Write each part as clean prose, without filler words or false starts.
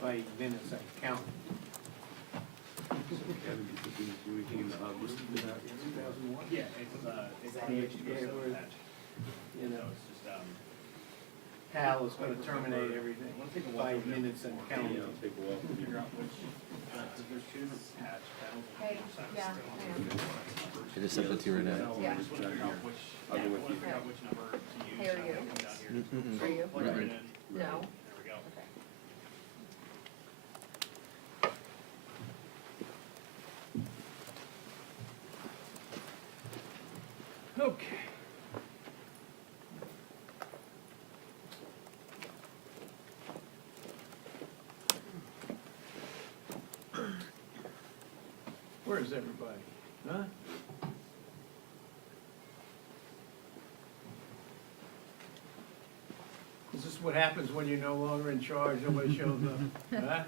5 minutes, I count. 2001? Yeah, it's Yeah, you know, it's just, Hal is gonna terminate everything, 5 minutes and count. figure out which, because there's two different patch panels. Hey, yeah, I just sent it to you right now. yeah. Just wanna figure out which, I'll go with you. figure out which number to use. Hey, are you? Come down here. Are you? Plug it in. No. There we go. Okay. Okay. Where's everybody? Huh? Is this what happens when you're no longer in charge, nobody shows up? Huh?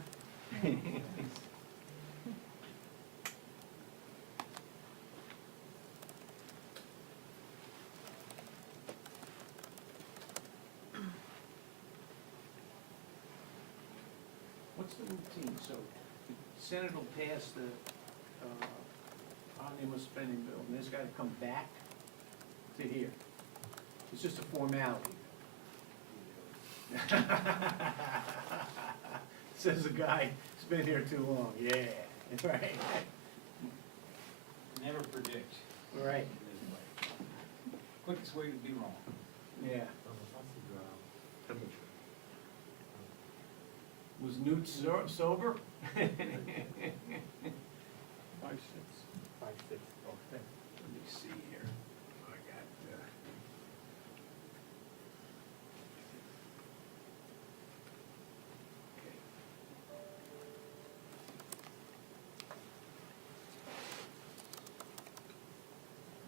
What's the routine? So, the Senate will pass the omnibus spending bill, and this gotta come back to here. It's just a formality. Says the guy who's been here too long, yeah, right. Never predict. Right, Quickest way to be wrong. yeah. Was Newt sober? 5-6. 5-6. Okay, let me see here. I got, okay.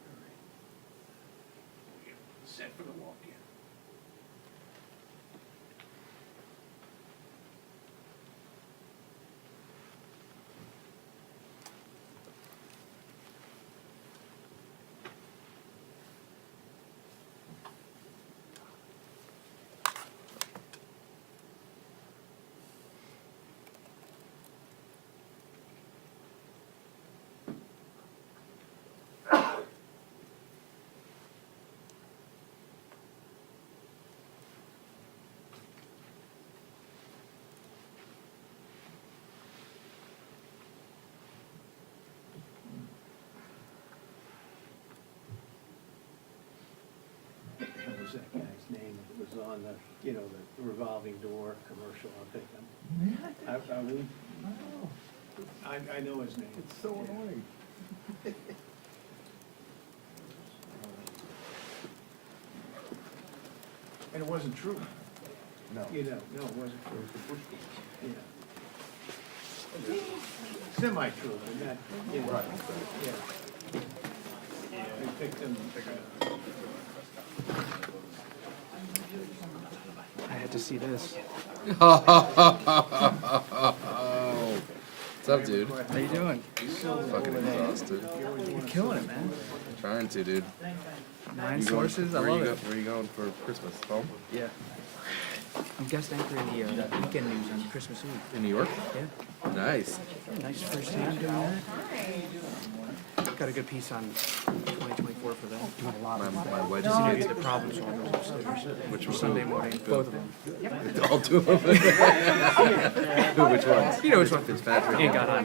All right. Set for the walk-in. What the hell was that guy's name? It was on the, you know, the revolving door commercial, I'll take him. I know his name. It's so annoying. And it wasn't true, No. you know, no, it wasn't true. Yeah. Semi-true, but not, you know, Right. yeah. They picked him, I had to see this. What's up, dude? How you doing? Fucking exhausted. You're killing it, man. Trying to, dude. 9 You going- sources, I where love you it. Where you going for Christmas? Home? Yeah. I'm guest anchoring the weekend news on Christmas Eve. In New York? Yeah. Nice. Nice first time doing that. Got a good piece on 2024 for them. Doing a lot of My wedge just is interviewed the problem solvers upstairs. Which was Sunday morning, both of them. All two of them. Which ones? You know which one. Fitzpatrick. And got on.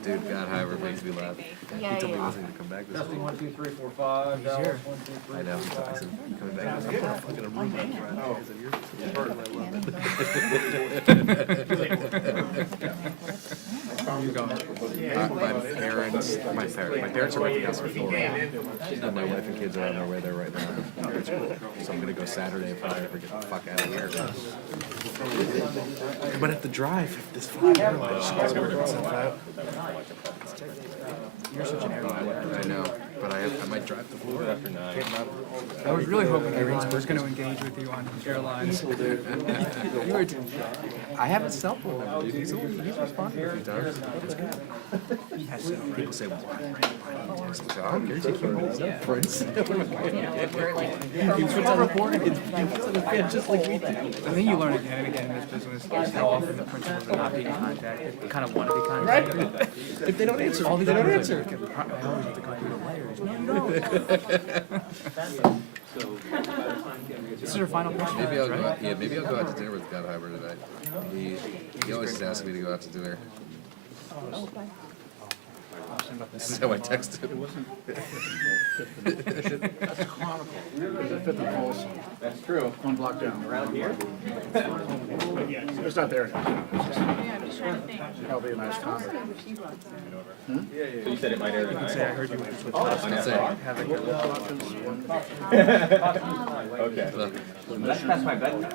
Dude, God, however, it makes me laugh. He told me he wasn't gonna come back this Testing week. 1, 2, 3, 4, 5. He's Dallas, here. 1, 2, 3, I know. I 4, said, 5. you coming back? I was like, I'm fucking a room on Friday. I said, you're part of that love. You going? My parents are renting house for Florida. And my wife and kids are on their way there right now. It's cool. So I'm gonna go Saturday if I ever get the fuck out of here. I'm gonna have to drive if this fucking airline shit doesn't work itself out. You're such an airline. I know, but I might drive to Florida after 9. I was really hoping Elon was going to engage with you on airlines. You were I have his cell phone number, dude. He's responded a few times. That's good. He has people say, well, John, you're taking my cell phones. He was reporting it. Just like we do. I think you learn again and again in this business just how often the principles are not being contacted. They kind of want to be contacted. Right. If they don't answer, they don't answer. I always have to go through the layers. No, you don't. This is our final question. Maybe I'll right? go out. Yeah, maybe I'll go out to dinner with Godheimer tonight. He always just asks me to go out to dinner. This is how I text him. That's true. One block down. Around here? It's not there. Yeah, I'm just trying to think. That'll be a nice time. So you said it might air Say, I tonight? heard you went to I'd say, have like your Okay. look, That's past my bedtime.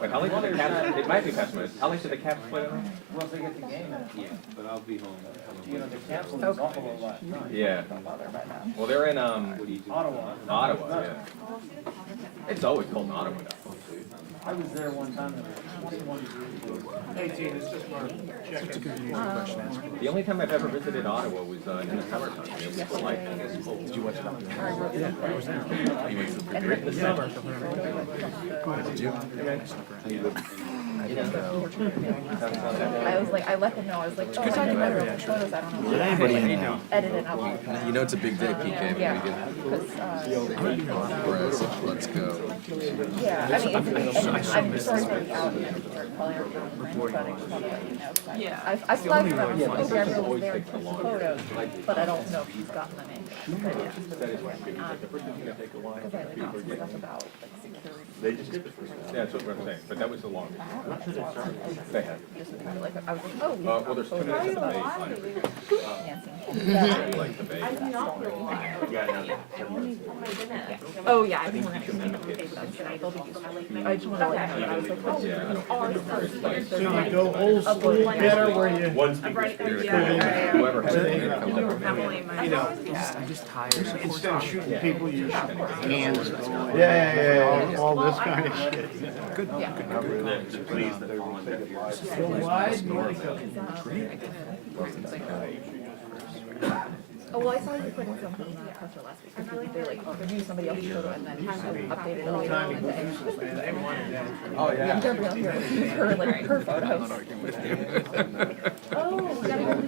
Wait, how late did the Caps, it might be past my, how late did the Caps play tonight? Once they get the game, Yeah, but I'll be home. you know, the Caps lose Buffalo last night. Yeah, well, they're in, Ottawa. Ottawa, yeah. It's always cold in Ottawa now. I was there one time, and it was 21 degrees. The only time I've ever visited Ottawa was in the summertime. It was delightful. did you watch it? Yeah, I was there. He makes the In the summer. Did you? I was like, I let him know, I was like, oh, I can edit the photos, I don't know. Edit it out. You know it's a big day, PK, Yeah, when we because, get Whereas, let's go. yeah, I mean, I'm sorry for the out, and probably already on print, but I just wanted to let you know. Yeah. I flagged them, oh, Gabrielle was there to take the photos, but I don't know if she's gotten them in. Because I like asked stuff about like security. Yeah, that's what I'm saying, but that was the longest. They had. Just kind of like, I was like, oh, we Well, there's 2 minutes in the bay. Like the bay. Oh, yeah, I think we're gonna continue to take them tonight, they'll be useful. I just wanna let you know, I was like, oh, So you go old school better where you, Whoever has it. I'm just tired. instead of shooting people, you shoot hands going. Yeah, all this kind of shit. Good. Go wide, oh, well, I saw you put in something in the presser last week, because they like reviewed somebody else's photo and then updated it later on in the day. Oh, Yeah, Gabrielle here, her, like, her photos. Oh, we gotta go to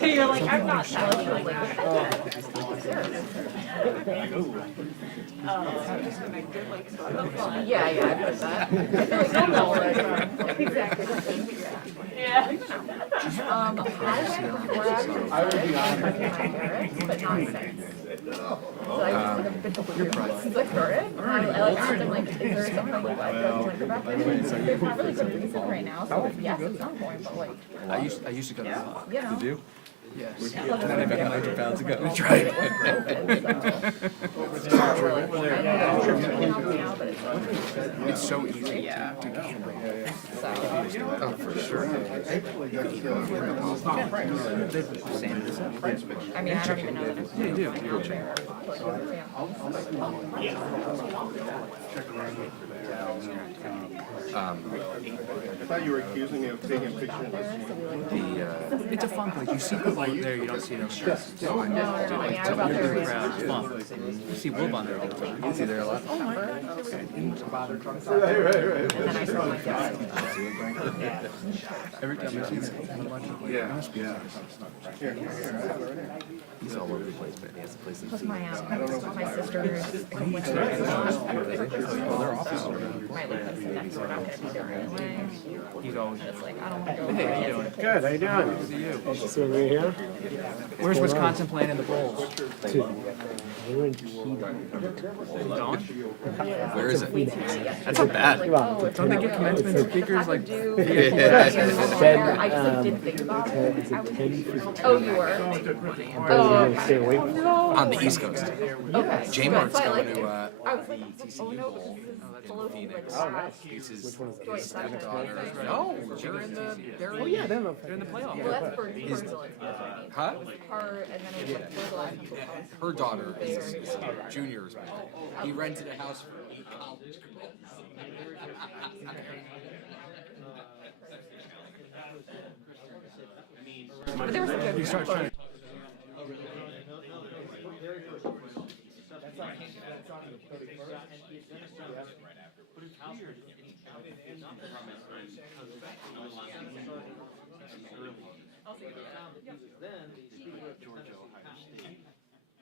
the You're like, I'm not telling you, like, yeah, I put that. I feel like I'm not right. Exactly. Yeah. I would be honest, but not since. So I just kind of been over here since I started. I like asked them, like, is there something you guys want to go back to? There's not really good reason right now, so yes, at some point, but like, I used to go to you know. Did you? Yes. And then I got 100 pounds ago. That's right. It's so easy to gain weight. Oh, for sure. I mean, I don't even know that it's. Yeah, you do. Yeah. I thought you were accusing me of taking a picture of this. It's a fun place. You see people there, you don't see them. No, I mean, I was out there. It's fun. You see Wolf on there all the time. You see there a lot? And then I saw my dad. Every time I see them, He's all over the place, man. He has a place Plus in my sister's. My like next door not gonna be there anyway. he's always. It's like, I don't wanna go. Hey, how you doing? Good, how you doing? Good to see you. So we're here? Where's Wisconsin playing in the bowls? Where is it? That's a so bad. Like, oh, if Don't they I get know, commencement if speakers I like? could do Yeah. I just like didn't think about it. I was, oh, you were. Oh, okay. Oh, no. On the East Coast. Okay. J Good, Mark's so I going like to it. I was the like, TCU oh no, Bowl this is in Pelosi, Phoenix. like, last It's his joint session. stepdaughter. No, they're in the. Oh yeah, they're in the playoffs. Well, that's for Zelensky, that's what I mean. Huh? It was her, and then it was like, for the last couple of Her daughter is juniors. He rented a house for 8 college girls. But there was some good. He starts trying to. Then, speaking of Georgia, Ohio State,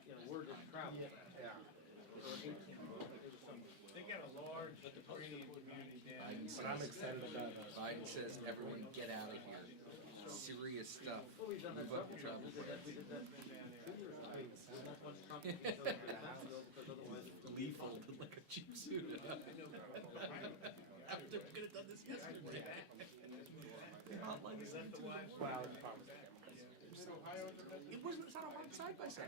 you know, we're just traveling. Biden says, Biden says, everyone get out of here. Serious stuff. Move up the travel plans. Lee folded like a cheap suit. After we could have done this yesterday. Hotline is 72. It wasn't, it's not a hard side by side.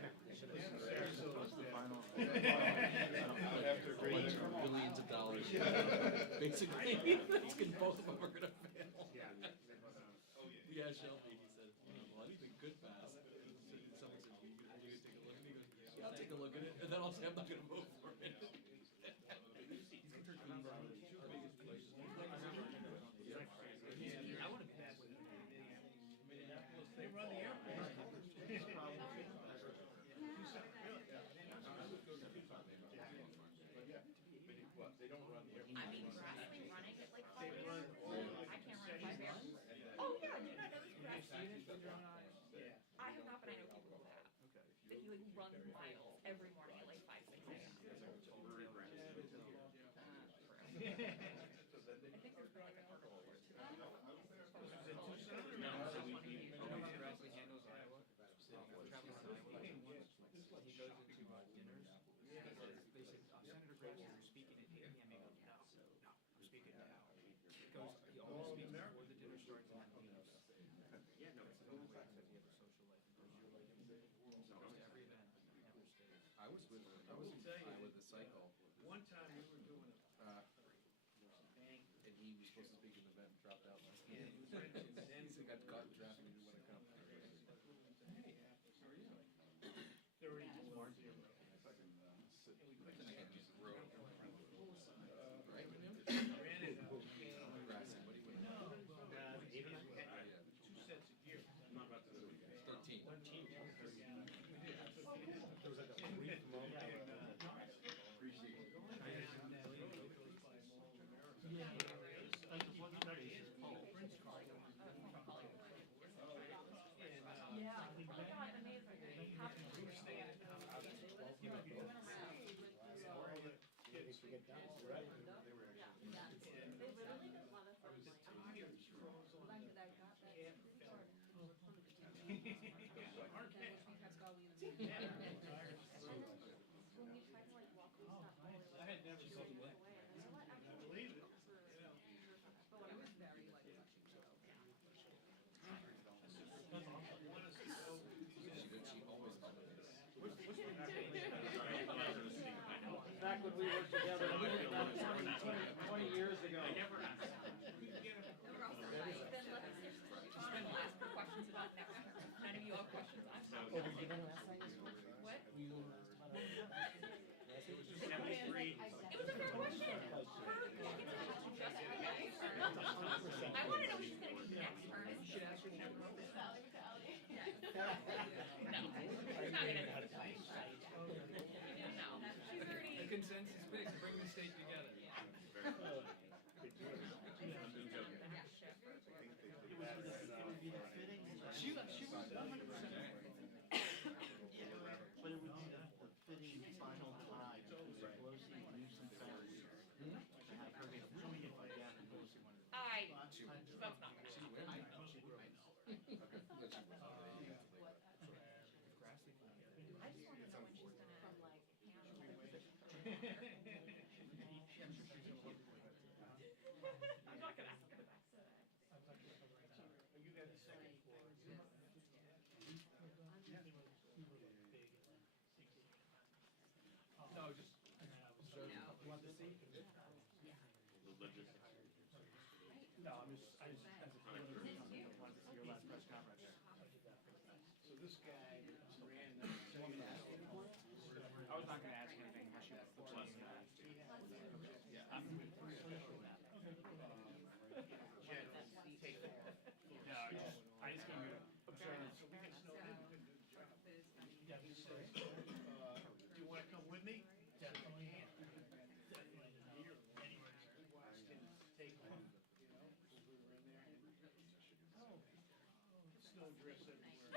Billions of dollars. Basically, that's good. Both of them are gonna fail. Yeah, Shelby, he said, well, anything could pass. Someone said, will you take a look? And he goes, yeah, I'll take a look at it. And then I'll say, I'm not gonna vote for it. Oh yeah, do you not know this grass? I have not, but I know people who have. That he like runs miles every morning at like 5, 6 a.m. I think there's been like an article or two. I was with the cycle. One time you were doing it. And he was supposed to speak at an event and dropped out last minute. He got caught in traffic and didn't want to come. Back when we worked together, 20 years ago. Then let's ask for questions about next term. None of you have questions on top. What? It was a fair question. I want to know what she's going to do next term. No, she's not going to do it. No, she's already. The consensus pick, bring the state together. She was 100%. But it would be the fitting final time for Pelosi and Newsom families to have her get so many like that. That's not going to happen. I just want to know when she's going to handle the position. No, I just, as a political company, I wanted to see your last press conference. So this guy ran the. I was not gonna ask anything unless you looked at me. No, I just came here. I'm sorry. So we can snow in, we can do the job. Yeah, he says, do you wanna come with me? Definitely. We watched him take off, you know, because we were in there and, snow drifts everywhere.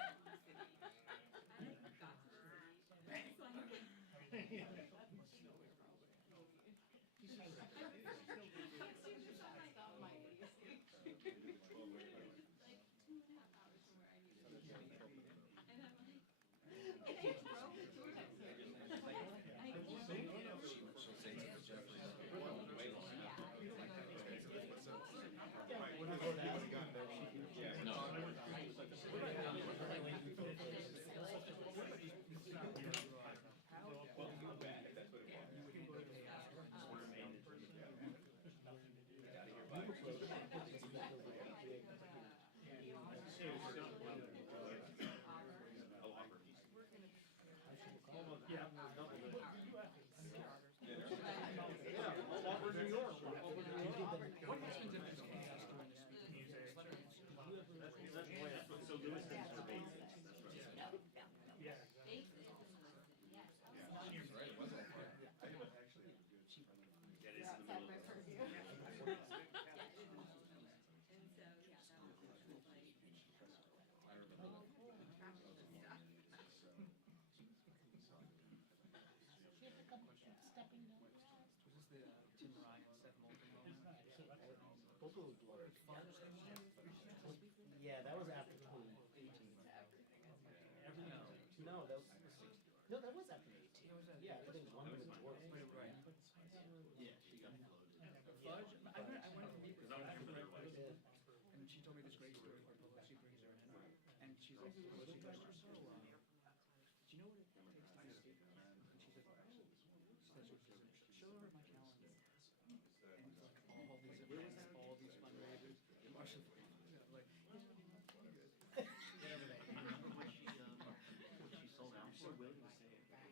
Was this the Tim Ryan, Seth Moulton moment? Both of those blurred. Yeah, that was after 2018. No, that was after 18. Yeah, I think one was worse. Right. Yeah, she got floated. Fudge, I wanted to meet with her. And she told me this great story where Pelosi brings her in, and she's like, Pelosi goes, do you know what it takes to be a speaker? And she's like, show her my calendar. And it's like all these events, all these fundraisers. Like, Whatever they. Remember when she sold out for William?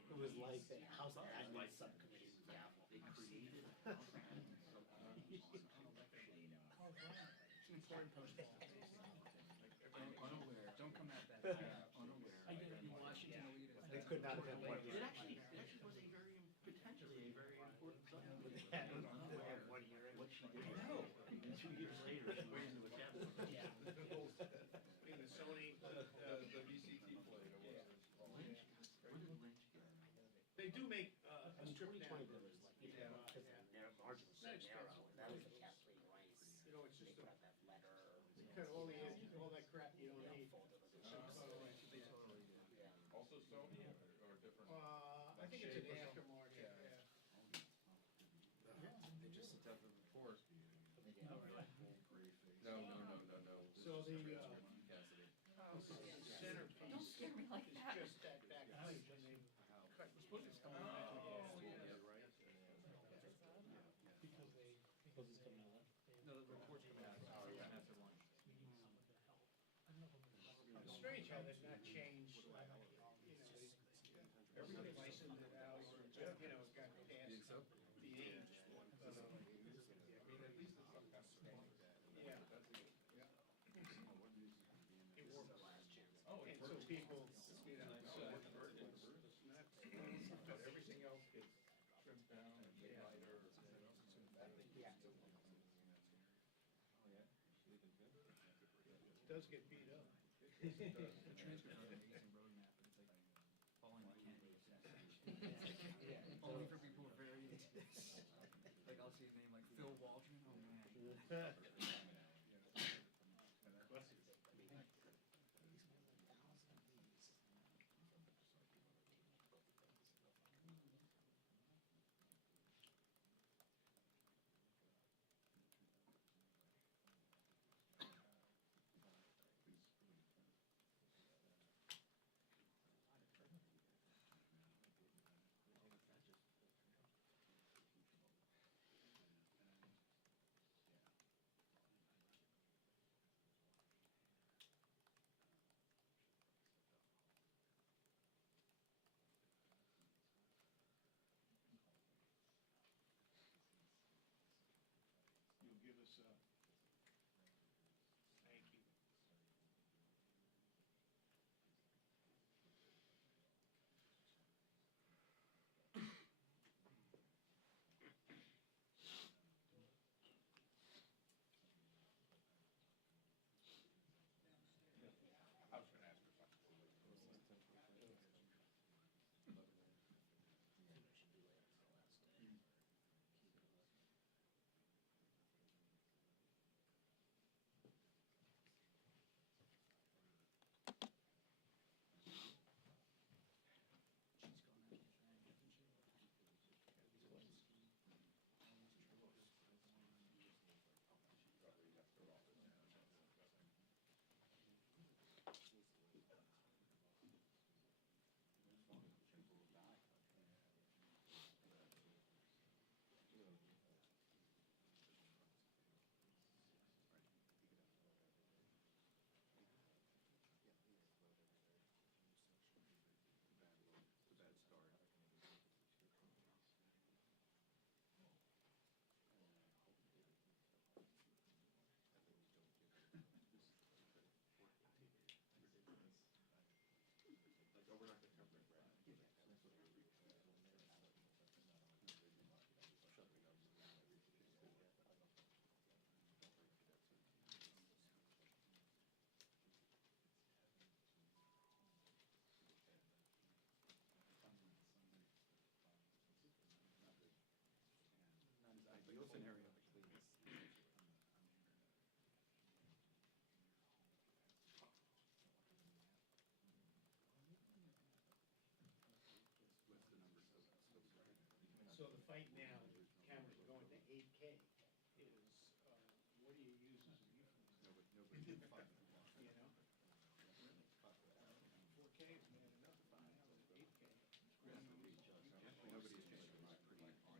It was like the House Admin Subcommittee. They created a house admin subcommittee. it's an important post. Unaware. Don't come at that. Unaware. I did it in Washington, Alita. They could not have been one It year. actually was a very, potentially a very important subcommittee. They had Unaware one year. what she did. No. And 2 years later, she went into a cabinet. Yeah. In the Sony, The VCT plate, it was. Lynch, where did Lynch get? they do make, a In strip 2020, down. there was like, because the margin was so narrow, and that was the Kathleen Rice. You know, it's They just put a, out that letter. cut all that crap you don't need. Also Sony or different? I think it's an aftermarket, yeah. They just sent out the report. No. No. So the, Cassidy. centerpiece. Don't scare me like It's that. just that back piece and they cut, we're supposed to come out. Because it's coming out. No, the report's coming out. After lunch. It's strange how they've not changed, you know, everything licensed it out, you know, it got past So? the age. I mean, at least it's some kind of standard. Yeah. That's it. It worked last year. Oh, And so people, you know, it's not, But everything else gets trimmed down and made lighter. That thing Yeah. still. Oh, yeah? it does get beat up. The transcript of an amazing roadmap, but it's like following the Kennedy assassination. Yeah. Only for people who are very into this. Like I'll see a name like Phil Waldron, oh man. fight now, cameras are going to 8K, is, what do you use as a euphemism? Nobody can find them. You know? 4K is bad enough, but now with 8K.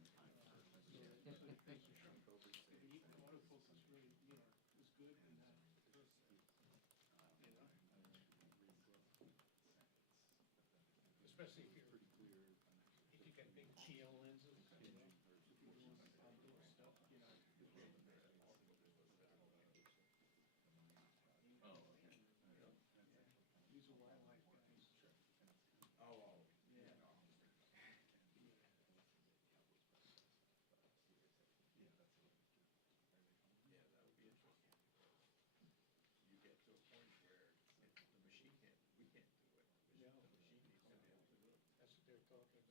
Nobody's changed my pretty on time. Even autofocus really, you know, is good and that, you know? Especially if you're, if you got big TL lenses, you know, if you're doing outdoor stuff, you know. Oh, okay. These are wildlife guys. Oh, Yeah. yeah, that would be interesting. You get to a point where the machine can't, we can't do it. No. The machine needs to be able to do it. That's what they're talking about.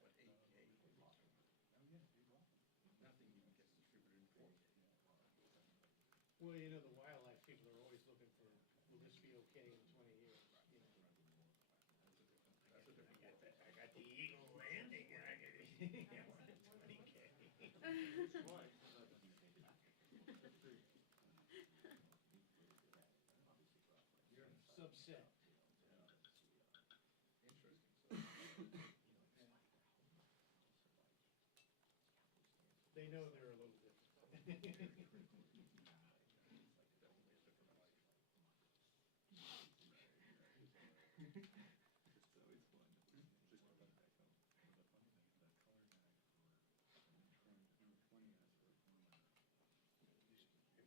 But 8K, nothing even gets distributed in 4K. Well, you know, the wildlife people are always looking for, will this be okay in 20 years? You know, That's a different world. I got the eagle landing and I got, you know, 20K. You're in a subset. Interesting. They know they're a little different.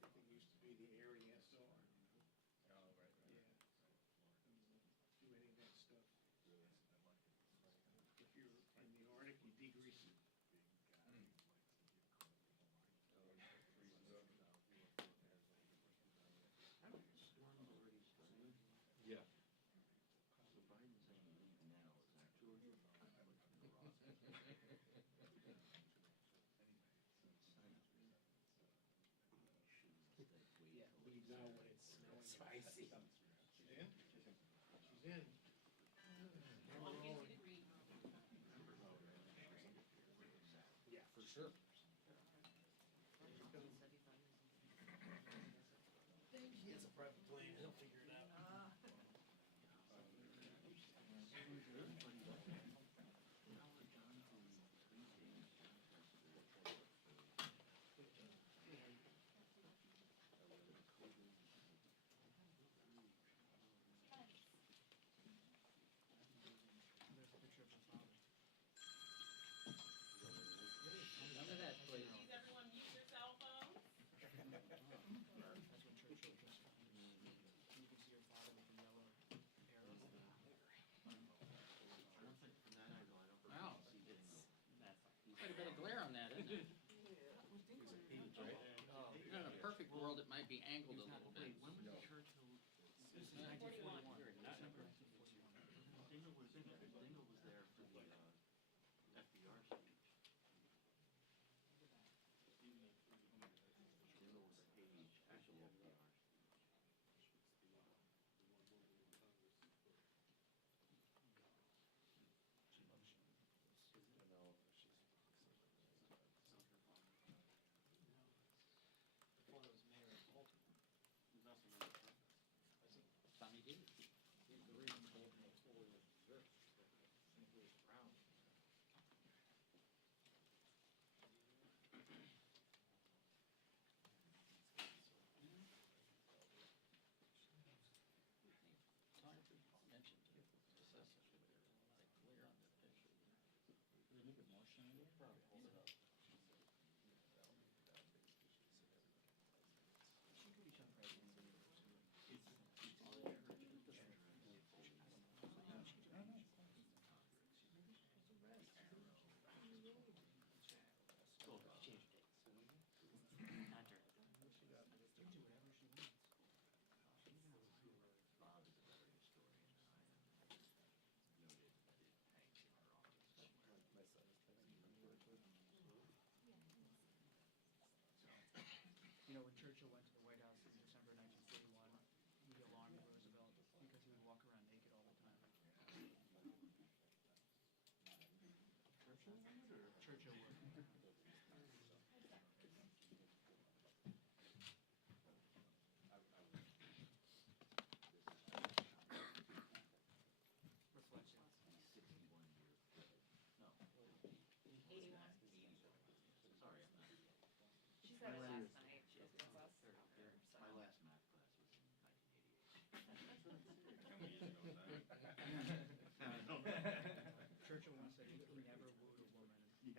Everything used to be the area SR, you know? Oh, right, right. Yeah. Do any of that stuff. If you're in the Arctic, you degrease it. Storm's already started. Yeah. So Biden's saying leave now, is that Georgia? Yeah, leave now when it's snowing. Spicy. She's in? She's in. Yeah, for sure. He has a private plane, he'll figure it out. There's a picture of my father. None of that, please. Please, everyone mute your cell phones. That's when Churchill just, you can see your father with the yellow arrow. I don't think, from that angle, I don't Wow. see getting the. Quite a bit of glare on that, isn't it? In a perfect world, it might be angled a little bit. Wait, when was Churchill? This is 41. 1941. Dingle was there for the, FDR speech. Dingle was a page after the FDR speech. The father was mayor of Baltimore. He was also member of Congress. Tommy D.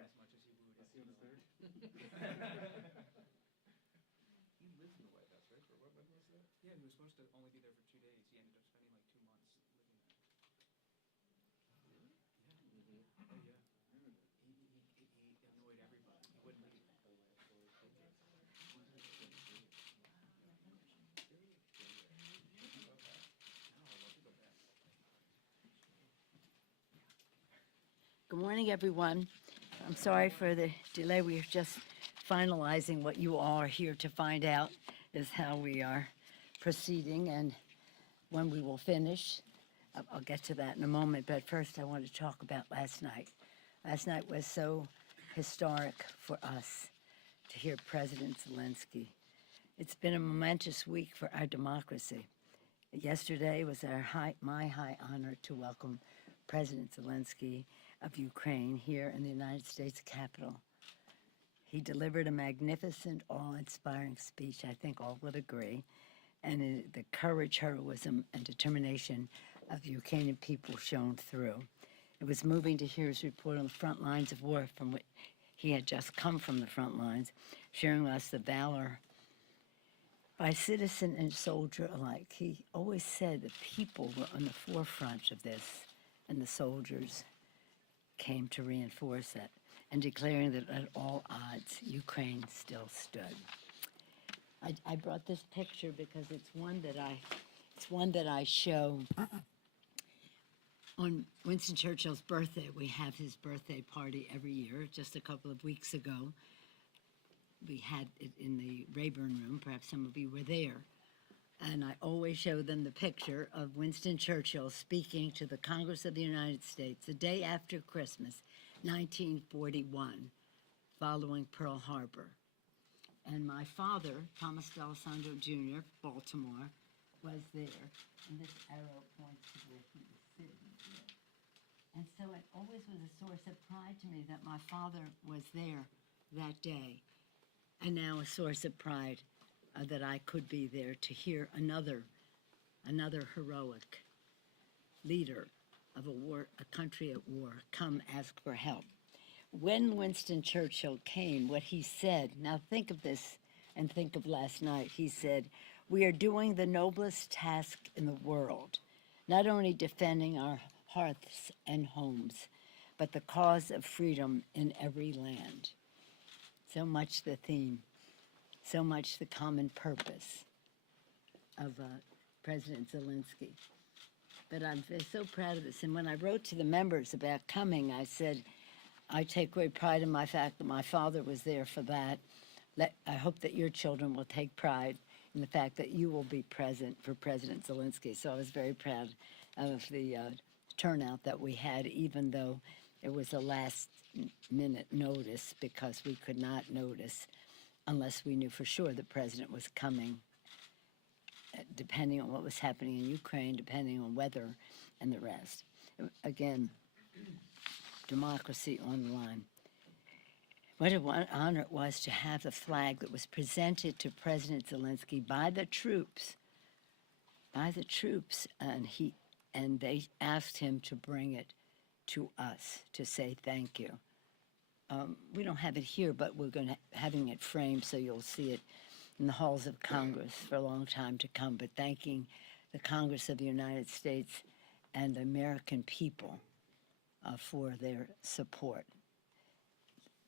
as much as he wooed. Is he on the third? He lives in the White House, right? For what, when was that? Yeah, he was supposed to only be there for 2 days. He ended up spending like 2 months living there. Really? Yeah. Oh, yeah. He annoyed everybody. He wouldn't leave. Good morning, everyone. I'm sorry for the delay. We're just finalizing what you all are here to find out is how we are proceeding and when we will finish. I'll get to that in a moment, but first I want to talk about last night. Last night was so historic for us to hear President Zelensky. It's been a momentous week for our democracy. Yesterday was my high honor to welcome President Zelensky of Ukraine here in the United States Capitol. He delivered a magnificent, awe-inspiring speech, I think all would agree, and the courage, heroism, and determination of the Ukrainian people shone through. It was moving to hear his report on the front lines of war from which he had just come from the front lines, sharing with us the valor by citizen and soldier alike. He always said the people were on the forefront of this, and the soldiers came to reinforce it, and declaring that at all odds, Ukraine still stood. I brought this picture because it's one that I show on Winston Churchill's birthday. We have his birthday party every year. Just a couple of weeks ago, we had it in the Rayburn Room. Perhaps some of you were there. And I always show them the picture of Winston Churchill speaking to the Congress of the United States the day after Christmas, 1941, following Pearl Harbor. And my father, Thomas D'Alessandro Jr., Baltimore, was there. And this arrow points to where he was sitting. And so it always was a source of pride to me that my father was there that day. And now a source of pride that I could be there to hear another heroic leader of a country at war, come ask for help. When Winston Churchill came, what he said, now think of this and think of last night, he said, "We are doing the noblest task in the world, not only defending our hearths and homes, but the cause of freedom in every land." So much the theme. So much the common purpose of President Zelensky. But I'm so proud of this. And when I wrote to the members about coming, I said, I take great pride in my fact that my father was there for that. I hope that your children will take pride in the fact that you will be present for President Zelensky. So I was very proud of the turnout that we had, even though it was a last-minute notice, because we could not notice unless we knew for sure the president was coming, depending on what was happening in Ukraine, depending on weather and the rest. Again, democracy on the line. What an honor it was to have the flag that was presented to President Zelensky by the troops, and they asked him to bring it to us to say thank you. We don't have it here, but we're having it framed so you'll see it in the halls of Congress for a long time to come, but thanking the Congress of the United States and the American people for their support,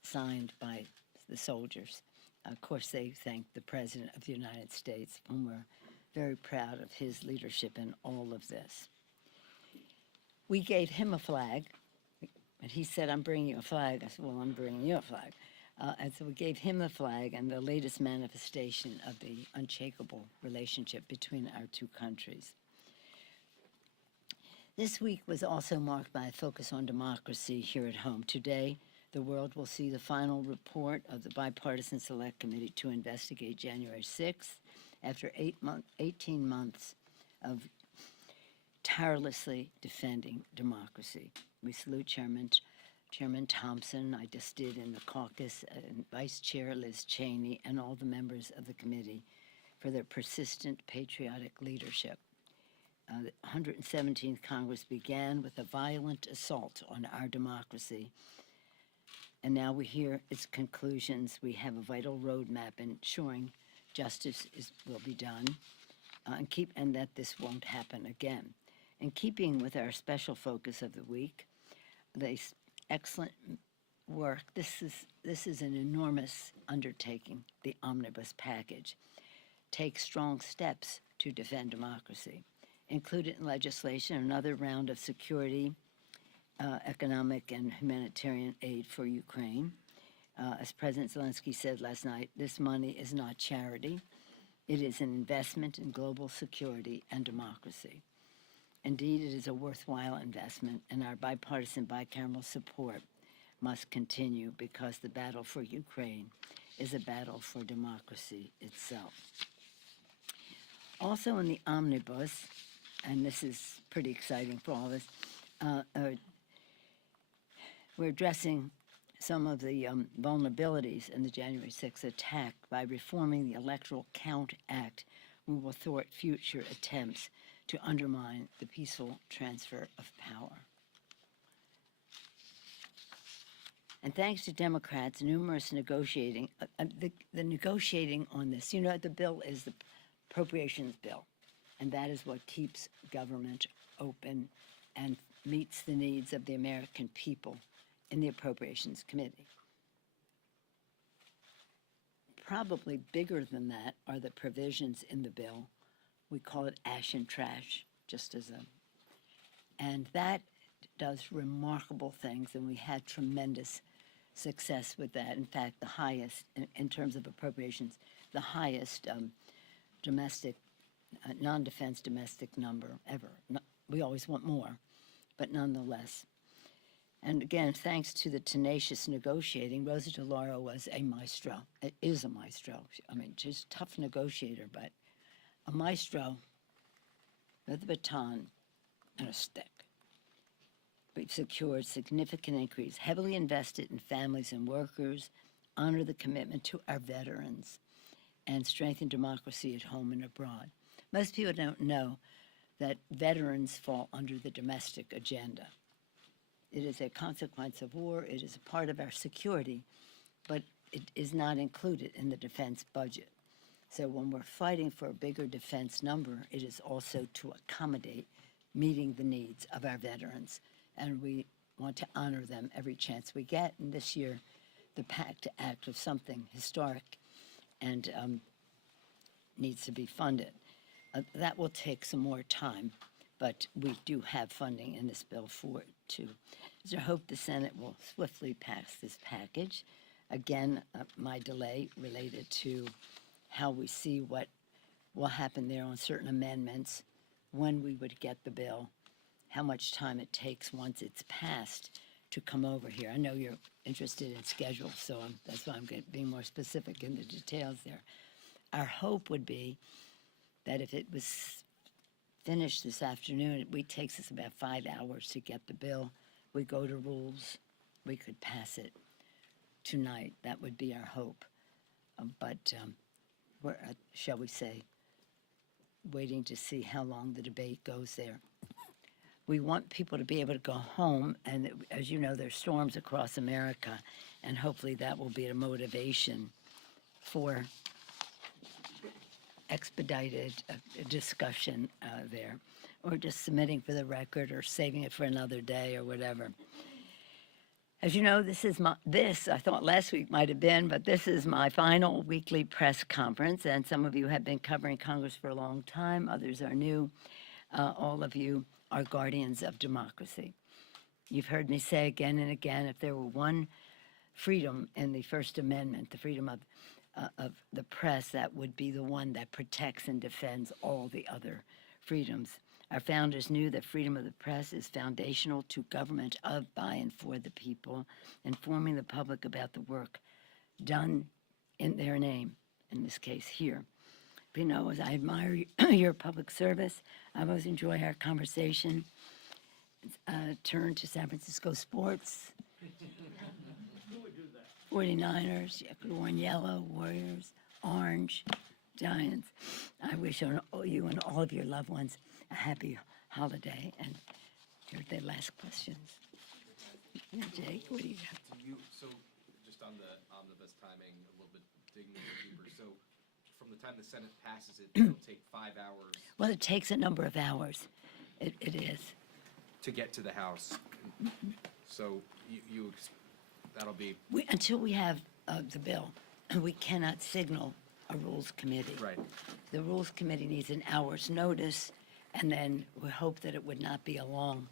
signed by the soldiers. Of course, they thanked the President of the United States, and we're very proud of his leadership in all of this. We gave him a flag. And he said, "I'm bringing you a flag." I said, "Well, I'm bringing you a flag." And so we gave him the flag and the latest manifestation of the unshakable relationship between our two countries. This week was also marked by a focus on democracy here at home. Today, the world will see the final report of the Bipartisan Select Committee to investigate January 6th, after 18 months of tirelessly defending democracy. We salute Chairman Thompson, I just did in the caucus, and Vice Chair Liz Cheney, and all the members of the committee for their persistent patriotic leadership. The 117th Congress began with a violent assault on our democracy, And now we hear its conclusions. We have a vital roadmap ensuring justice will be done, and that this won't happen again. In keeping with our special focus of the week, this excellent work. This is an enormous undertaking. The omnibus package takes strong steps to defend democracy. Included in legislation, another round of security, economic, and humanitarian aid for Ukraine. As President Zelensky said last night, this money is not charity. It is an investment in global security and democracy. Indeed, it is a worthwhile investment, and our bipartisan bicameral support must continue because the battle for Ukraine is a battle for democracy itself. Also in the omnibus, and this is pretty exciting for all of us, we're addressing some of the vulnerabilities in the January 6th attack by reforming the Electoral Count Act. We will thwart future attempts to undermine the peaceful transfer of power. And thanks to Democrats, numerous negotiating, the negotiating on this, the bill is the appropriations bill, and that is what keeps government open and meets the needs of the American people in the Appropriations Committee. Probably bigger than that are the provisions in the bill. We call it ash and trash, and that does remarkable things, and we had tremendous success with that. In fact, the highest, in terms of appropriations, the highest domestic, non-defense domestic number ever. We always want more, but nonetheless. And again, thanks to the tenacious negotiating, Rosa DeLauro was a maestro. It is a maestro. I mean, she's a tough negotiator, but a maestro with a baton and a stick. We've secured significant increase, heavily invested in families and workers, honor the commitment to our veterans, and strengthen democracy at home and abroad. Most people don't know that veterans fall under the domestic agenda. It is a consequence of war, it is a part of our security, but it is not included in the defense budget. So when we're fighting for a bigger defense number, it is also to accommodate meeting the needs of our veterans. And we want to honor them every chance we get. And this year, the PACT Act was something historic and needs to be funded. That will take some more time, but we do have funding in this bill for it too. There's a hope the Senate will swiftly pass this package. Again, my delay related to how we see what will happen there on certain amendments, when we would get the bill, how much time it takes once it's passed to come over here. I know you're interested in schedule, so that's why I'm being more specific in the details there. Our hope would be that if it was finished this afternoon, it takes us about 5 hours to get the bill. We go to rules, we could pass it tonight. That would be our hope. But we're, shall we say, waiting to see how long the debate goes there. We want people to be able to go home, and as you know, there's storms across America, and hopefully that will be a motivation for expedited discussion there, or just submitting for the record or saving it for another day or whatever. As you know, I thought last week might have been, but this is my final weekly press conference, and some of you have been covering Congress for a long time, others are new. All of you are guardians of democracy. You've heard me say again and again, if there were one freedom in the First Amendment, the freedom of the press, that would be the one that protects and defends all the other freedoms. Our founders knew that freedom of the press is foundational to government of, by, and for the people, informing the public about the work done in their name, in this case here. You know, as I admire your public service, I always enjoy our conversation. Turn to San Francisco sports. Who would do that? 49ers, you could have worn yellow, Warriors, orange, Giants. I wish you and all of your loved ones a happy holiday. And here are the last questions. Yeah, Jake, what do you got? So on the omnibus timing, a little bit digging a little deeper. So from the time the Senate passes it, it'll take 5 hours Well, it takes a number of hours. It is. to get to the House. So that'll be, Until we have the bill, we cannot signal a Rules Committee. right. The Rules Committee needs an hour's notice, and then we hope that it would not be a long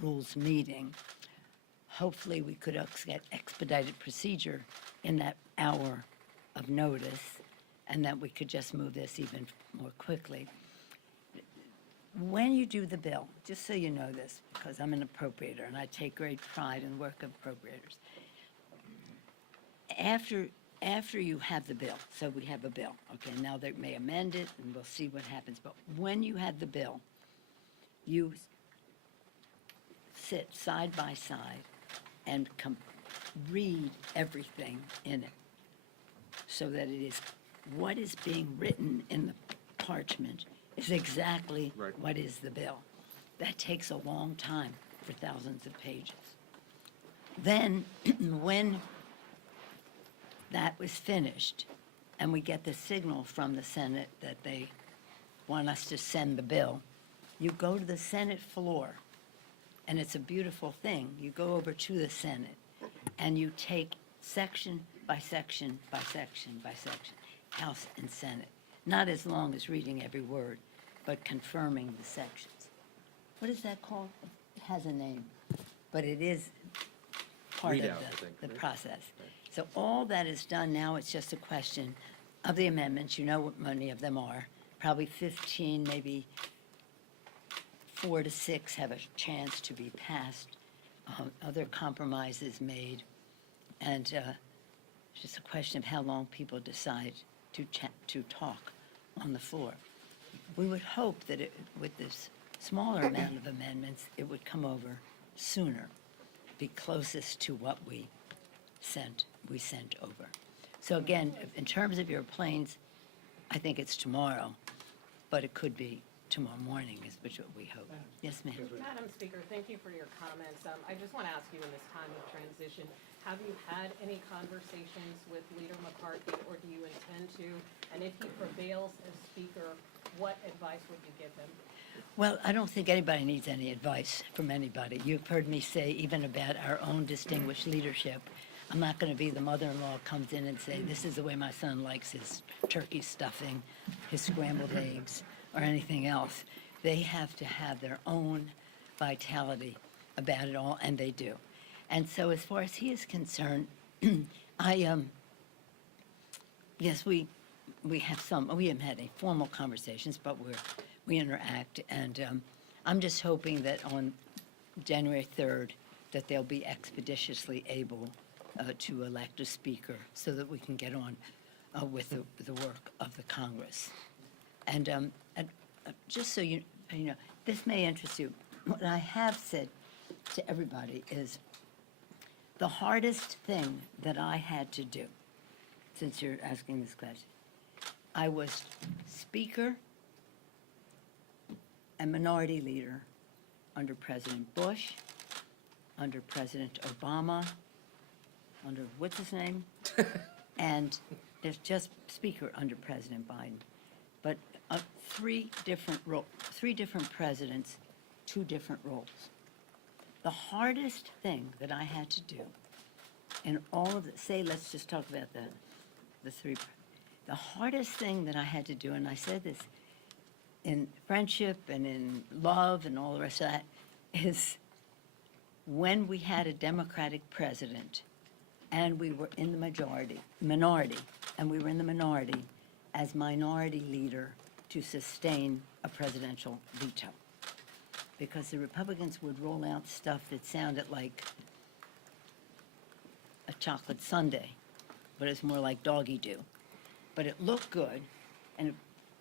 Rules meeting. Hopefully, we could get expedited procedure in that hour of notice, and that we could just move this even more quickly. When you do the bill, just so you know this, because I'm an appropriator, and I take great pride in the work of appropriators. After you have the bill, so we have a bill, okay, now they may amend it, and we'll see what happens, but when you have the bill, you sit side by side and read everything in it, so that it is, what is being written in the parchment is exactly Right. what is the bill. That takes a long time for thousands of pages. Then, when that was finished, and we get the signal from the Senate that they want us to send the bill, you go to the Senate floor, and it's a beautiful thing. You go over to the Senate, and you take section by section by section by section, House and Senate. Not as long as reading every word, but confirming the sections. What is that called? It has a name, but it is part of Readout, I think, the right? process. So all that is done now, it's just a question of the amendments. You know what many of them are. Probably 15, maybe 4 to 6 have a chance to be passed. Other compromises made. And it's just a question of how long people decide to talk on the floor. We would hope that with this smaller amount of amendments, it would come over sooner, be closest to what we sent over. So again, in terms of your planes, I think it's tomorrow, but it could be tomorrow morning is what we hope. Yes, ma'am. Madam Speaker, thank you for your comments. I just want to ask you in this time of transition, have you had any conversations with Leader McCarthy, or do you intend to? And if he prevails as Speaker, what advice would you give him? Well, I don't think anybody needs any advice from anybody. You've heard me say even about our own distinguished leadership. I'm not going to be the mother-in-law who comes in and say, this is the way my son likes his turkey stuffing, his scrambled eggs, or anything else. They have to have their own vitality about it all, and they do. And so as far as he is concerned, yes, we haven't had any formal conversations, but we interact, and I'm just hoping that on January 3rd, that they'll be expeditiously able to elect a speaker so that we can get on with the work of the Congress. And just so you know, this may interest you. What I have said to everybody is the hardest thing that I had to do, since you're asking this question, I was Speaker and Minority Leader under President Bush, under President Obama, under, what's his name? And there's just Speaker under President Biden. But 3 different presidents, 2 different roles. The hardest thing that I had to do in all of the, let's just talk about the 3. The hardest thing that I had to do, and I said this in friendship and in love and all the rest of that, is when we had a Democratic president and we were in the minority, and we were in the minority as minority leader to sustain a presidential veto. Because the Republicans would roll out stuff that sounded like a chocolate sundae, but it's more like doggy do. But it looked good, and it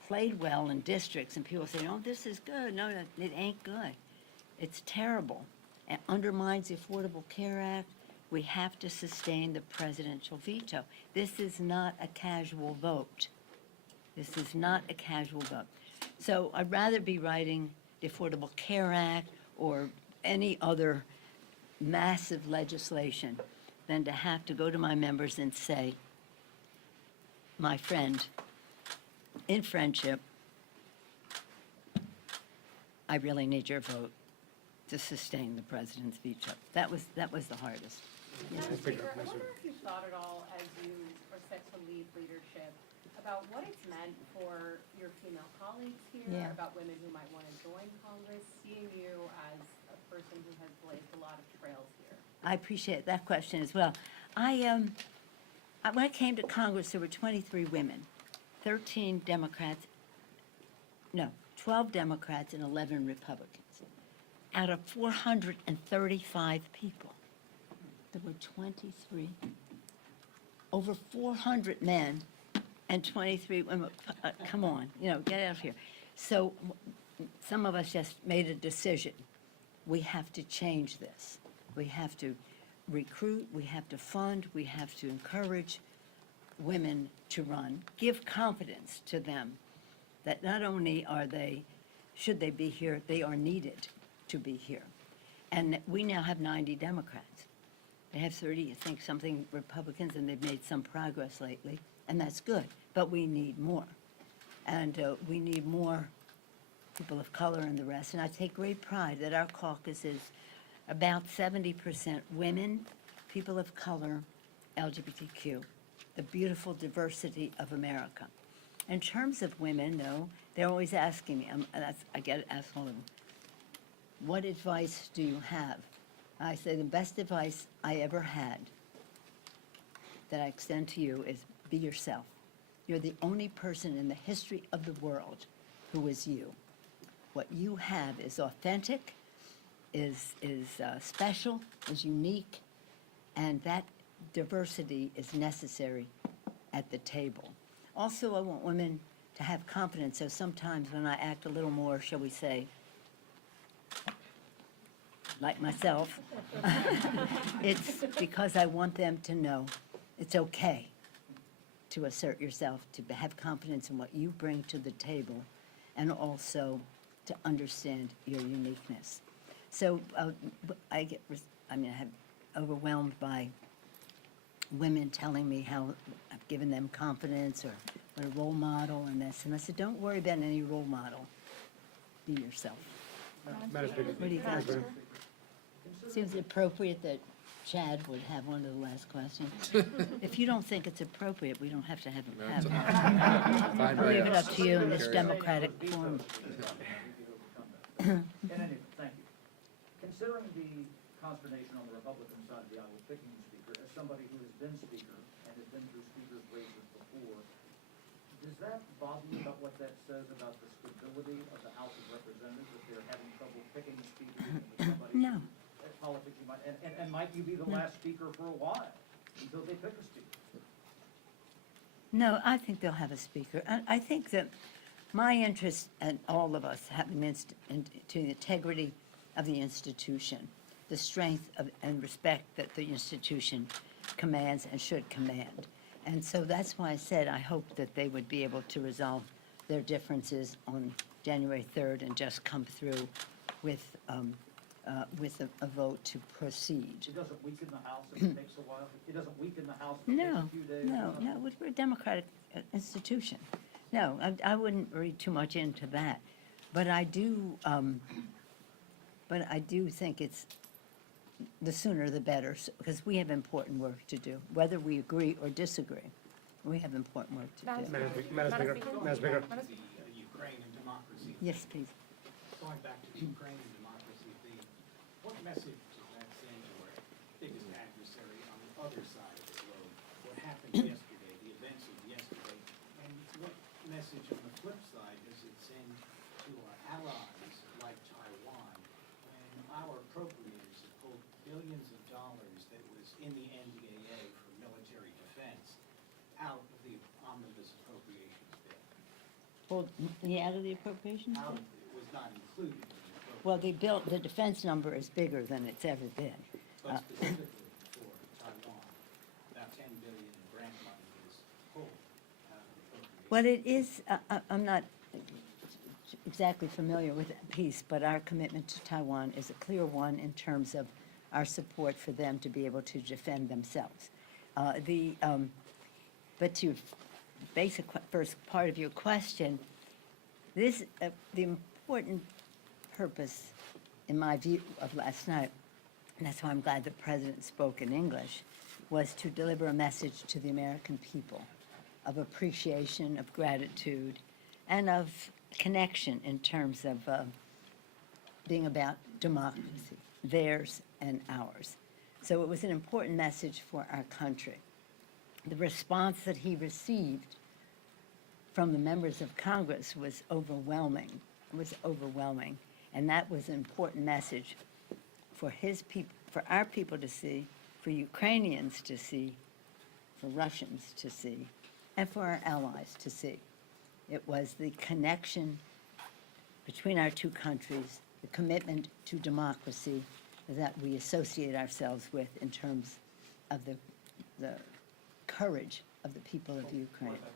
played well in districts, and people say, oh, this is good. No, it ain't good. It's terrible. It undermines the Affordable Care Act. We have to sustain the presidential veto. This is not a casual vote. This is not a casual vote. So I'd rather be writing the Affordable Care Act or any other massive legislation than to have to go to my members and say, my friend, in friendship, I really need your vote to sustain the president's veto. That was the hardest. Madam Speaker, I wonder if you've thought at all, as you are set to lead leadership, about what it's meant for your female colleagues here, Yeah. about women who might want to join Congress, seeing you as a person who has blazed a lot of trails here. I appreciate that question as well. When I came to Congress, there were 23 women, 13 Democrats, no, 12 Democrats and 11 Republicans. Out of 435 people, there were 23, over 400 men and 23 women. Come on, get out of here. So some of us just made a decision. We have to change this. We have to recruit, we have to fund, we have to encourage women to run, give confidence to them that not only should they be here, they are needed to be here. And we now have 90 Democrats. They have 30, I think, something Republicans, and they've made some progress lately, and that's good. But we need more. And we need more people of color and the rest. And I take great pride that our caucus is about 70% women, people of color, LGBTQ, the beautiful diversity of America. In terms of women, though, they're always asking me, I get asked all of them, what advice do you have? I say the best advice I ever had that I extend to you is be yourself. You're the only person in the history of the world who is you. What you have is authentic, is special, is unique, and that diversity is necessary at the table. Also, I want women to have confidence, so sometimes when I act a little more, shall we say, like myself, it's because I want them to know it's okay to assert yourself, to have confidence in what you bring to the table, and also to understand your uniqueness. So I have overwhelmed by women telling me how I've given them confidence or what a role model and this. And I said, don't worry about any role model. Be yourself. Madam Speaker. What do you think? Seems appropriate that Chad would have one of the last questions. If you don't think it's appropriate, we don't have to have it. Fine I'll by leave it us. up to you in this democratic forum. In any event, thank you. Considering the consternation on the Republican side of the aisle picking the speaker, as somebody who has been speaker and has been through speaker's races before, does that bother you about what that says about the stability of the House of Representatives, if they're having trouble picking a speaker with somebody? No. Politics, you might, and might you be the last speaker for a while until they pick a speaker? No, I think they'll have a speaker. I think that my interest, and all of us, have an to the integrity of the institution, the strength and respect that the institution commands and should command. And so that's why I said I hope that they would be able to resolve their differences on January 3rd and just come through with a vote to proceed. It doesn't weaken the House if it takes a while? It doesn't weaken the House if it takes No, a few days? no, we're a democratic institution. No, I wouldn't read too much into that. But I do think it's the sooner the better, because we have important work to do. Whether we agree or disagree, we have important work to do. Madam Speaker. Madam Speaker. The Ukraine and democracy. Yes, please. Going back to the Ukraine and democracy theme, what message does that send to our biggest adversary on the other side of the globe? What happened yesterday, the events of yesterday, and what message on the flip side does it send to our allies like Taiwan when our appropriators have pulled billions of dollars that was in the NDAA for military defense out of the omnibus appropriations bill? Well, out of the appropriation? Out of, it was not included in the appropriations. Well, the defense number is bigger than it's ever been. But specifically for Taiwan, about $10 billion in grant money was pulled out of the appropriations. Well, it is, I'm not exactly familiar with that piece, but our commitment to Taiwan is a clear one in terms of our support for them to be able to defend themselves. But to first part of your question, the important purpose, in my view, of last night, and that's why I'm glad the President spoke in English, was to deliver a message to the American people of appreciation, of gratitude, and of connection in terms of being about democracy, theirs and ours. So it was an important message for our country. The response that he received from the members of Congress was overwhelming. It was overwhelming. And that was an important message for his people, for our people to see, for Ukrainians to see, for Russians to see, and for our allies to see. It was the connection between our two countries, the commitment to democracy that we associate ourselves with in terms of the courage of the people of Ukraine. What about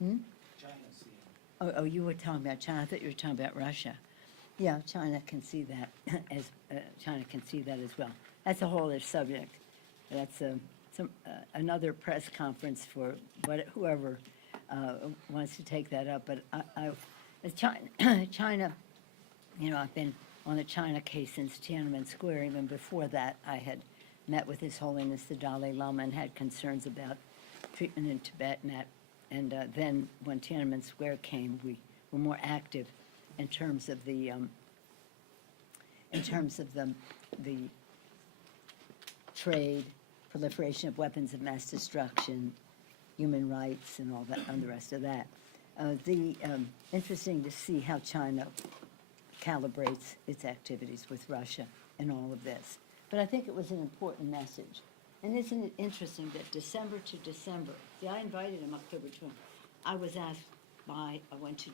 China? China seeing. Oh, you were talking about China. I thought you were talking about Russia. Yeah, China can see that as well. That's a whole other subject. That's another press conference for whoever wants to take that up. But as China, you know, I've been on the China case since Tiananmen Square. Even before that, I had met with His Holiness the Dalai Lama and had concerns about treatment in Tibet, and then when Tiananmen Square came, we were more active in terms of the trade, proliferation of weapons of mass destruction, human rights, and all that, and the rest of that. Interesting to see how China calibrates its activities with Russia in all of this. But I think it was an important message. And isn't it interesting that December to December, see, I invited him October 20th. I went to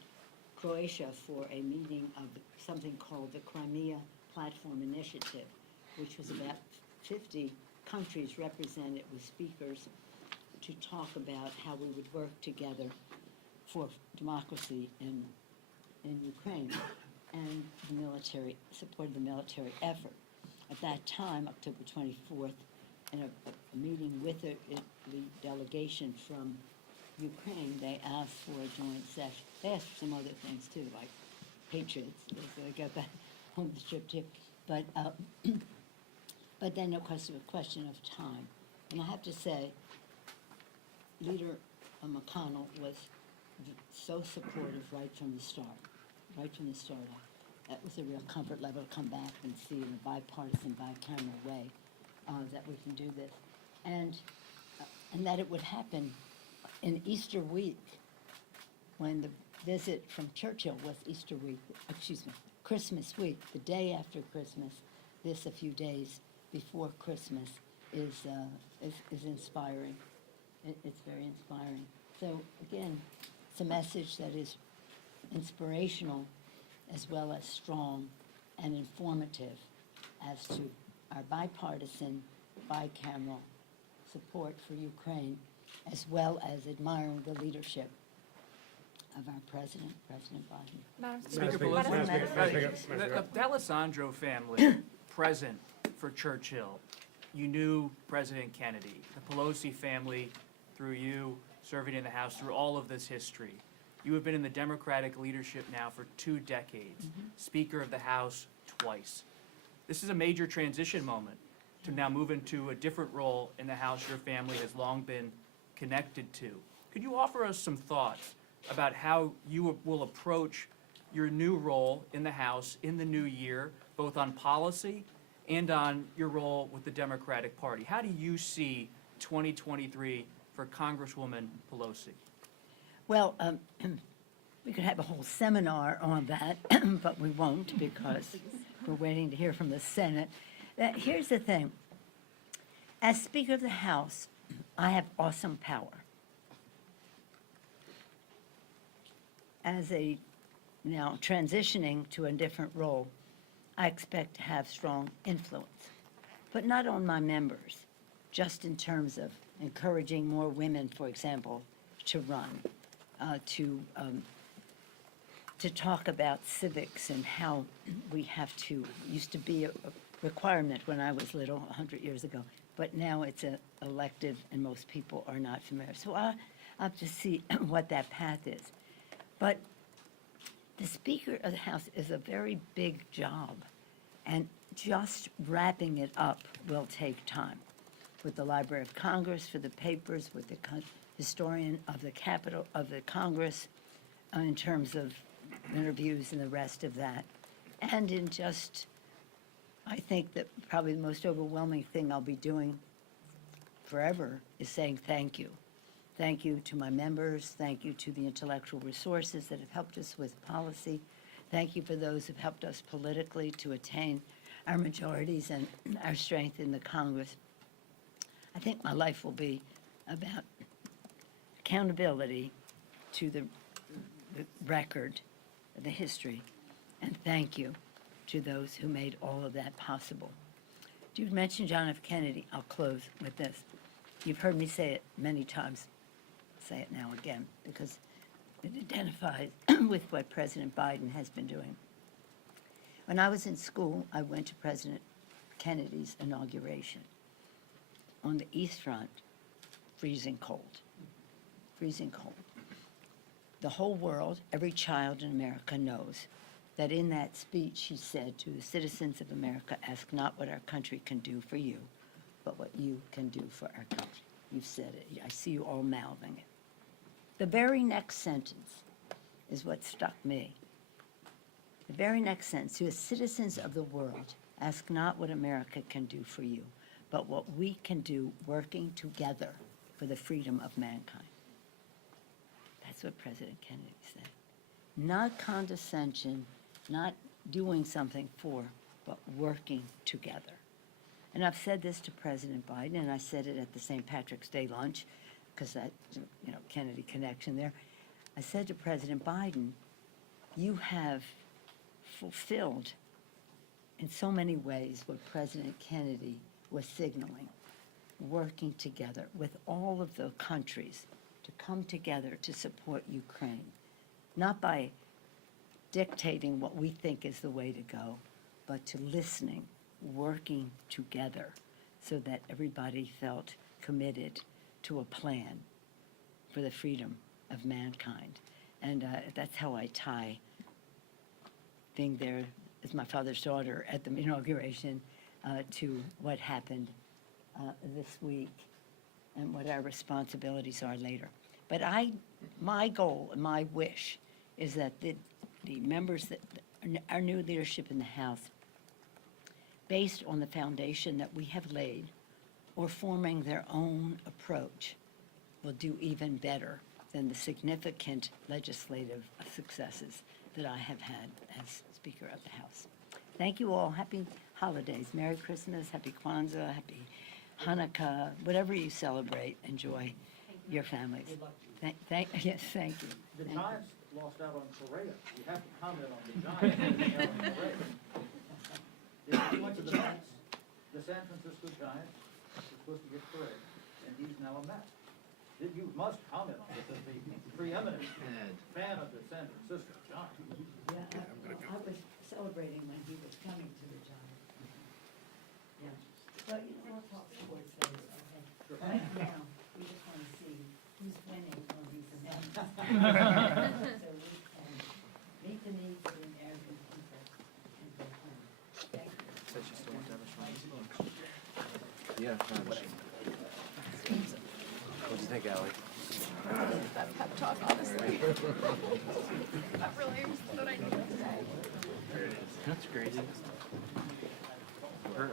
Croatia for a meeting of something called the Crimea Platform Initiative, which was about 50 countries represented with speakers to talk about how we would work together for democracy in Ukraine and the military, support of the military effort. At that time, October 24th, in a meeting with the delegation from Ukraine, they asked for a joint session. They asked for some other things too, like patriots, so they got that on the script here. But then, of course, it was a question of time. And I have to say, Leader McConnell was so supportive right from the start. That was a real comfort level to come back and see in a bipartisan, bicameral way that we can do this. And that it would happen in Easter week, when the visit from Churchill was Christmas week, the day after Christmas, this a few days before Christmas is inspiring. It's very inspiring. So again, it's a message that is inspirational as well as strong and informative as to our bipartisan, bicameral support for Ukraine, as well as admiring the leadership of our President Biden. Speaker Pelosi, the D'Alessandro family present for Churchill. You knew President Kennedy. The Pelosi family, through you, serving in the House through all of this history. You have been in the Democratic leadership now for 2 decades, Speaker of the House twice. This is a major transition moment to now move into a different role in the House your family has long been connected to. Could you offer us some thoughts about how you will approach your new role in the House in the new year, both on policy and on your role with the Democratic Party? How do you see 2023 for Congresswoman Pelosi? Well, we could have a whole seminar on that, but we won't because we're waiting to hear from the Senate. Here's the thing. As Speaker of the House, I have awesome power. As now transitioning to a different role, I expect to have strong influence, but not on my members, just in terms of encouraging more women, for example, to run, to talk about civics and how we have to, used to be requirement when I was little, 100 years ago, but now it's a elective and most people are not familiar. So I'll have to see what that path is. But the Speaker of the House is a very big job, and just wrapping it up will take time. With the Library of Congress, for the papers, with the historian of the Capitol, of the Congress, in terms of interviews and the rest of that. And in just, I think that probably the most overwhelming thing I'll be doing forever is saying thank you. Thank you to my members. Thank you to the intellectual resources that have helped us with policy. Thank you for those who've helped us politically to attain our majorities and our strength in the Congress. I think my life will be about accountability to the record, the history, and thank you to those who made all of that possible. You mentioned John F. Kennedy. I'll close with this. You've heard me say it many times. I'll say it now again because it identifies with what President Biden has been doing. When I was in school, I went to President Kennedy's inauguration. On the East Front, freezing cold. Freezing cold. The whole world, every child in America knows that in that speech he said to the citizens of America, ask not what our country can do for you, but what you can do for our country. You've said it. I see you all mouthing it. The very next sentence is what struck me. The very next sentence, to the citizens of the world, ask not what America can do for you, but what we can do working together for the freedom of mankind. That's what President Kennedy said. Not condescension, not doing something for, but working together. And I've said this to President Biden, and I said it at the St. Patrick's Day lunch, because that, Kennedy connection there. I said to President Biden, you have fulfilled in so many ways what President Kennedy was signaling, working together with all of the countries to come together to support Ukraine, not by dictating what we think is the way to go, but to listening, working together so that everybody felt committed to a plan for the freedom of mankind. And that's how I tie being there as my father's daughter at the inauguration to what happened this week and what our responsibilities are later. But my goal and my wish is that the members, that our new leadership in the House, based on the foundation that we have laid, or forming their own approach, will do even better than the significant legislative successes that I have had as Speaker of the House. Thank you all. Happy holidays. Merry Christmas, Happy Kwanzaa, Happy Hanukkah, whatever you celebrate, enjoy your families. Yes, thank you. The Giants lost out on Correa. You have to comment on the Giants. If you went to the Mets, the San Francisco Giants were supposed to get Correa, and he's now a Met. You must comment on this as the preeminent fan of the San Francisco Giants. Yeah, I was celebrating when he was coming to the Giants. Yeah, but we'll talk sports later, okay? Right now, we just want to see who's winning on these events. So we can meet the needs of the American people and go home. Thank you. Said she still wants to have a strong lunch. Yeah. What'd you think, Allie? That pep talk, honestly. That really was what I needed today. That's great. Her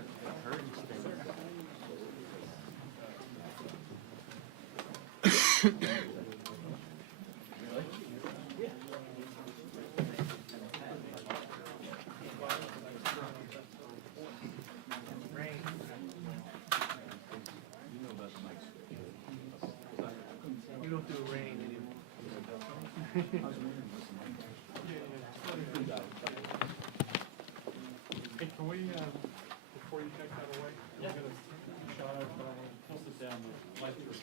You don't do rain anymore. Hey, can we, before you take that away, we're gonna shot of, close it down the light through.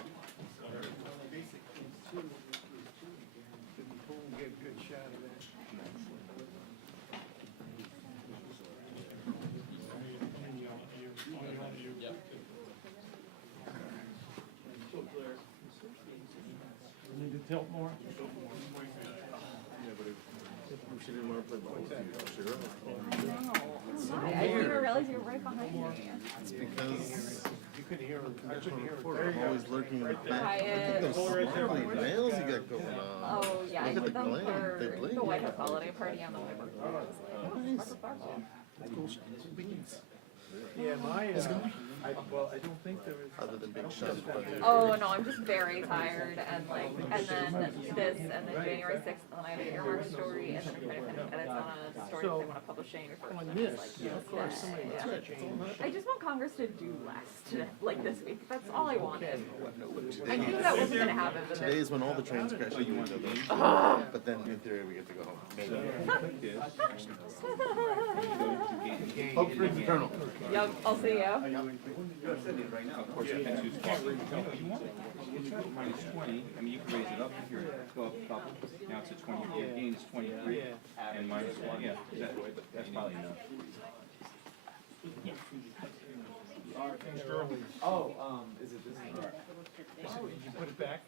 We'll get a good shot of that. tilt more? She didn't want to play ball with you, sure. Why? I didn't even realize you were right behind me. It's because You couldn't hear her. I I'm couldn't hear her. always lurking in the back. Quiet. Look at those sparkly nails you got going on. Oh, yeah, I Look at did the them glam. They for blink. the White House holiday party on my birthday. I was like, oh, Nice. sparkle. Yeah, I don't think there was. Other than being shunned by the. Oh, no, I'm just very tired, and like, and then this, and then January 6th, and then I have an earmark story, and then I'm trying to finish edits on a story that I want to publish January 1st. On and I'm this, just yeah, of course, yeah, somebody yeah. must change. I just want Congress to do less today, like this week. That's all I wanted. I knew that wasn't gonna happen, but Today then. is when all the trains crash into each other. But then in theory we get to go home. Hope springs eternal. Yep, I'll see you. Right now, of course, you can choose minus 20, I mean, you can raise it up if you're 12 couple, now it's a 20, your gain is 23, and minus 1, yeah, that's probably enough. Oh, is it this? You put it back?